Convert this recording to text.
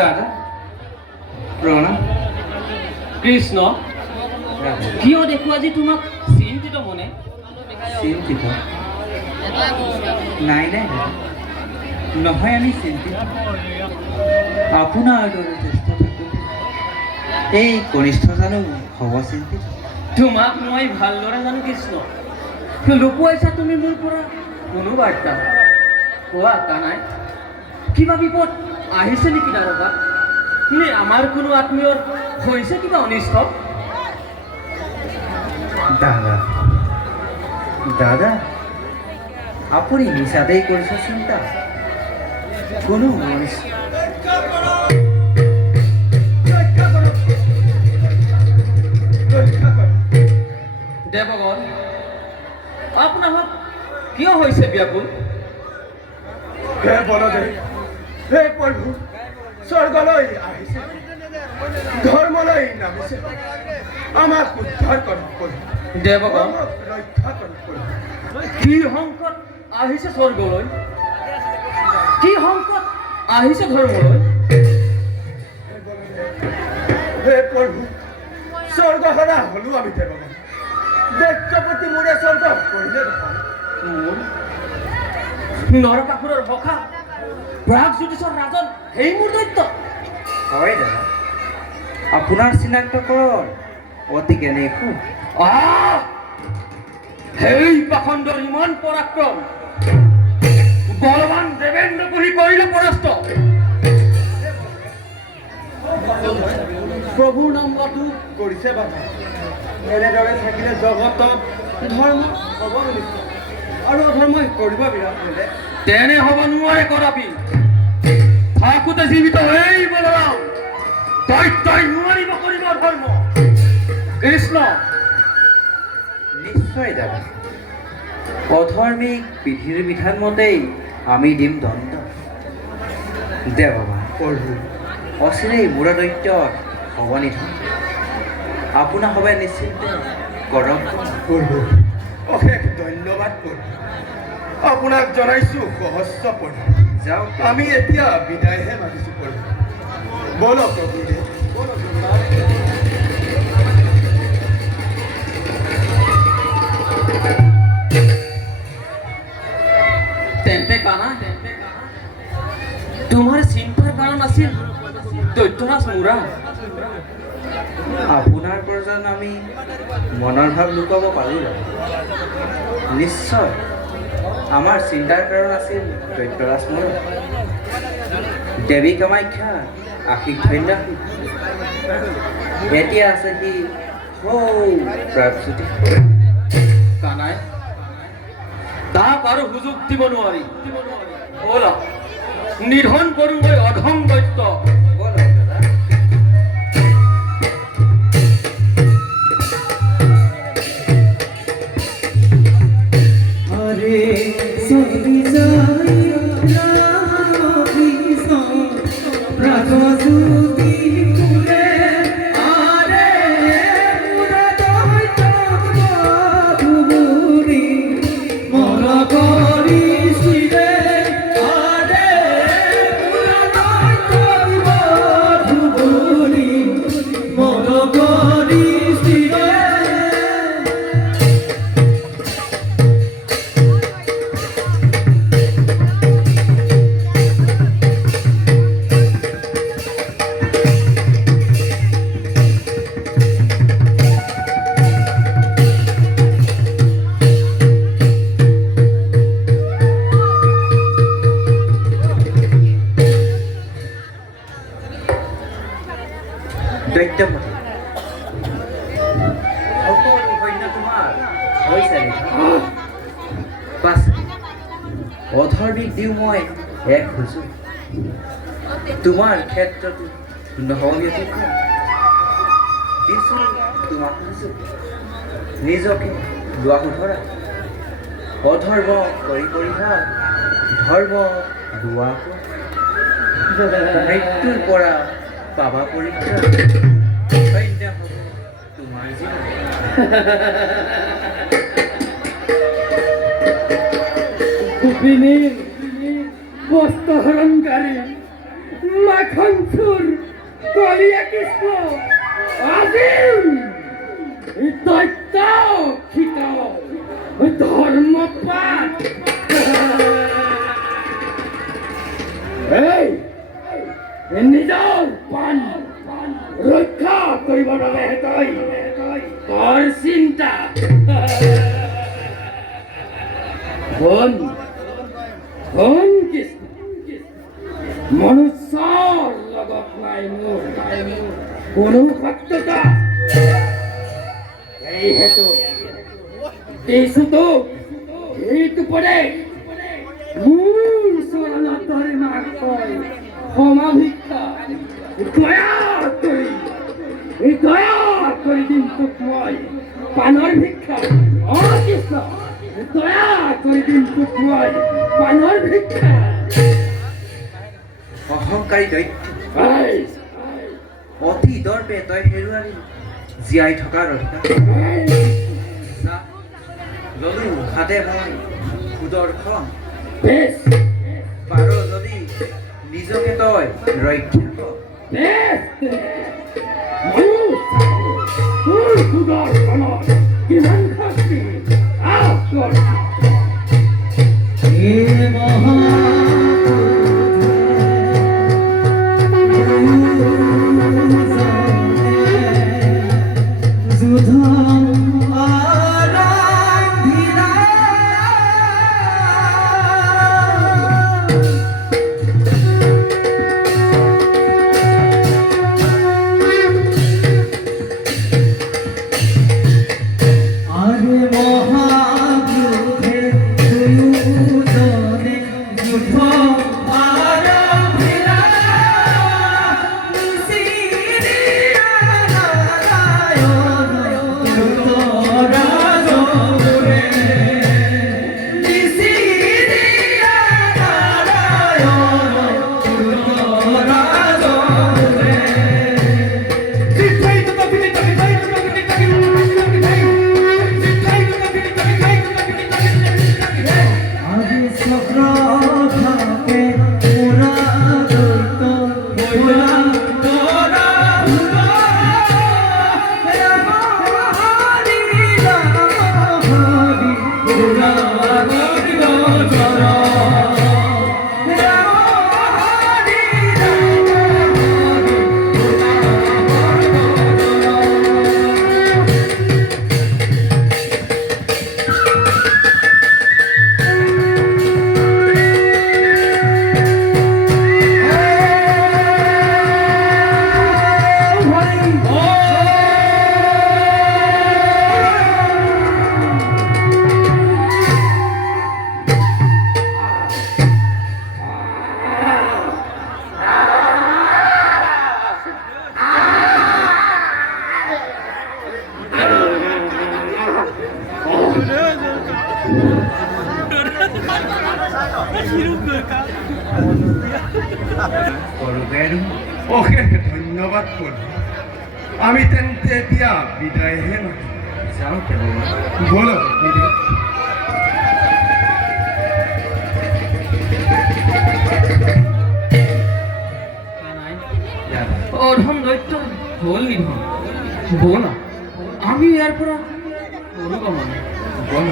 দাদা প্ৰণাম। কৃষ্ণ কিয় দেখো আজি তোমাক চিন্তিত মনে? চিন্তিত নাই নাই নহয়, আমি চিন্তিত আপোনাৰ দৰে জ্যেষ্ঠ থাকোঁতে এই কনিষ্ঠ জানো হ'ব চিন্তিত? তোমাক মই ভালদৰে জানো কৃষ্ণ। লুকুৱাইছা তুমি মোৰ পৰা কোনো বাৰ্তা? কোৱা কানাই, কিবা বিপদ আহিছে নেকি দাৰোগা? নে আমাৰ কোনো আত্মীয়ৰ হৈছে কিবা অনিষ্ট? দাদা দাদা আপুনি মিছাতেই কৰিছে চিন্তা। কোনো দেৱগণ, আপোনাৰ কিয় হৈছে ব্যাকুল? হে বলদেৱ, হে প্ৰভু, স্বৰ্গলৈ আহিছে, ধৰ্মলৈ নামিছে, আমাক উদ্ধাৰ কৰক প্ৰভু। দেৱগণ, ৰক্ষা কৰক প্ৰভু। কি সংকট আহিছে স্বৰ্গলৈ? কি সংকট আহিছে ধৰ্মলৈ? হে প্ৰভু, স্বৰ্গ হৰা হলো আমি দেৱগণ। দৈত্যপতি মোৰে স্বৰ্গ কৰিলে মোৰ নৰকাসুৰৰ সখা প্ৰাগজ্যোতিষৰ ৰাজন, সেই মোৰ দৈত্য। হয় দাদা, আপোনাৰ চিনাক্তকৰণ অতিকে নিখুঁত। সেই পাখণ্ডৰ ইমান পৰাক্ৰম, বলৱান দেৱেন্দ্ৰ পুৰী কৰিলে পৰাস্ত। প্ৰভুৰ নাম লোৱাটো কৰিছে বাধা। এনেদৰে থাকিলে জগতত ধৰ্ম হ'ব নিশ্চিত আৰু অধৰ্মই কৰিব বিৰাট হ'লে তেনে হ'ব নোৱাৰে কৰাবি। থাকোঁতে জীৱিত এই বলৰাম, দৈত্যই নোৱাৰিব কৰিব ধৰ্ম। কৃষ্ণ নিশ্চয় দাদা, অধৰ্মিক বিধিৰ বিধান মতেই আমি দিম দণ্ড। দেৱবান প্ৰভু, অচিৰেই বুঢ়া দৈত্যত হ'ব নিধন। আপোনাৰ সবাই নিশ্চিন্ত কৰক। প্ৰভু অশেষ ধন্যবাদ প্ৰভু, আপোনাক জনাইছোঁ সহস্ৰ প্ৰণাম। যাওক আমি এতিয়া বিদায়হে মাতিছোঁ প্ৰভু। বলক প্ৰভুদেৱ, বলক। তেন্তে কানা, তোমাৰ চিন্তাৰ কাৰণ আছিল দৈত্যৰাজ মোৰা। আপোনাৰ পৰা যেন আমি মনৰ ভাৱ লুকাব পাৰোঁ। নিশ্চয় আমাৰ চিন্তাৰ কাৰণ আছিল দৈত্যৰাজ মোৰ। দেৱী কামাখ্যা আশীষ ধন্য। এতিয়া আছে সি প্ৰাগজ্যোতি। কানাই, তাক আৰু সুযোগ দিব নোৱাৰি। ব'লা নিধন কৰোঁ অধম দৈত্য। বলক দাদা। हरे सभी जाय राम कृष्ण प्रागज्योति पुरे आरे पुरा दৈত্য মধুবুরি মন কৰি শিৰে আৰে পুৰা দৈত্য মধুবুৰি মন কৰি শিৰে। দৈত্যপতি সকলো সৈন্য তোমাৰ হৈছে নেকি? পাছ অধৰ্মিক দিওঁ মই এক সুযোগ। তোমাৰ ক্ষেত্ৰতো নহ'ব ব্যতিক্ৰম। দিছোঁ তোমাক সুযোগ, নিজকে লোৱা শুধৰা। অধৰ্ম কৰি ভাল, ধৰ্ম লোৱা মৃত্যুৰ পৰা পাবা পৰীক্ষা। সৈন্য হ'ব তোমাৰ জীৱন। গোপিনীৰ বস্ত্ৰহৰণকাৰী মাখন চোৰ কলিয়া কৃষ্ণ আজি দৈত্য ক্ষিত ধৰ্মপাত এই নিজৰ পাণ ৰক্ষা কৰিবৰ বাবে তই বৰ চিন্তা শুন কৃষ্ণ মনুষ্যৰ লগত নাই মোৰ কোনো সত্যতা এইহেতু দিছো তোক এইটো উপদেশ মোৰ চৰণত ধৰি মাক কয় ক্ষমা ভিক্ষা দয়া কৰি দিম তোক মই পাণৰ ভিক্ষা কৃষ্ণ দয়া কৰি দিম তোক মই পাণৰ ভিক্ষা অহংকাৰী দৈত্য ভাই অতি দৰ্পে তই হেৰুৱালি জীয়াই থকাৰ অধিকাৰ চা, ললো হাতে মই সুদৰ্শন বেশ পাৰ যদি নিজকে তই ৰক্ষা কৰ। বেশ তোৰ সুদৰ্শনত কিমান শাস্তি আহ কৰ অশেষ ধন্যবাদ বন্ধু আমি তেন্তে এতিয়া বিদায়হে নহয় যাওঁ কেৱল বলক বিদায় কানাই অধম দৈত্য হল নিধন ব'লা আমি ইয়াৰ পৰা অনুগমন বল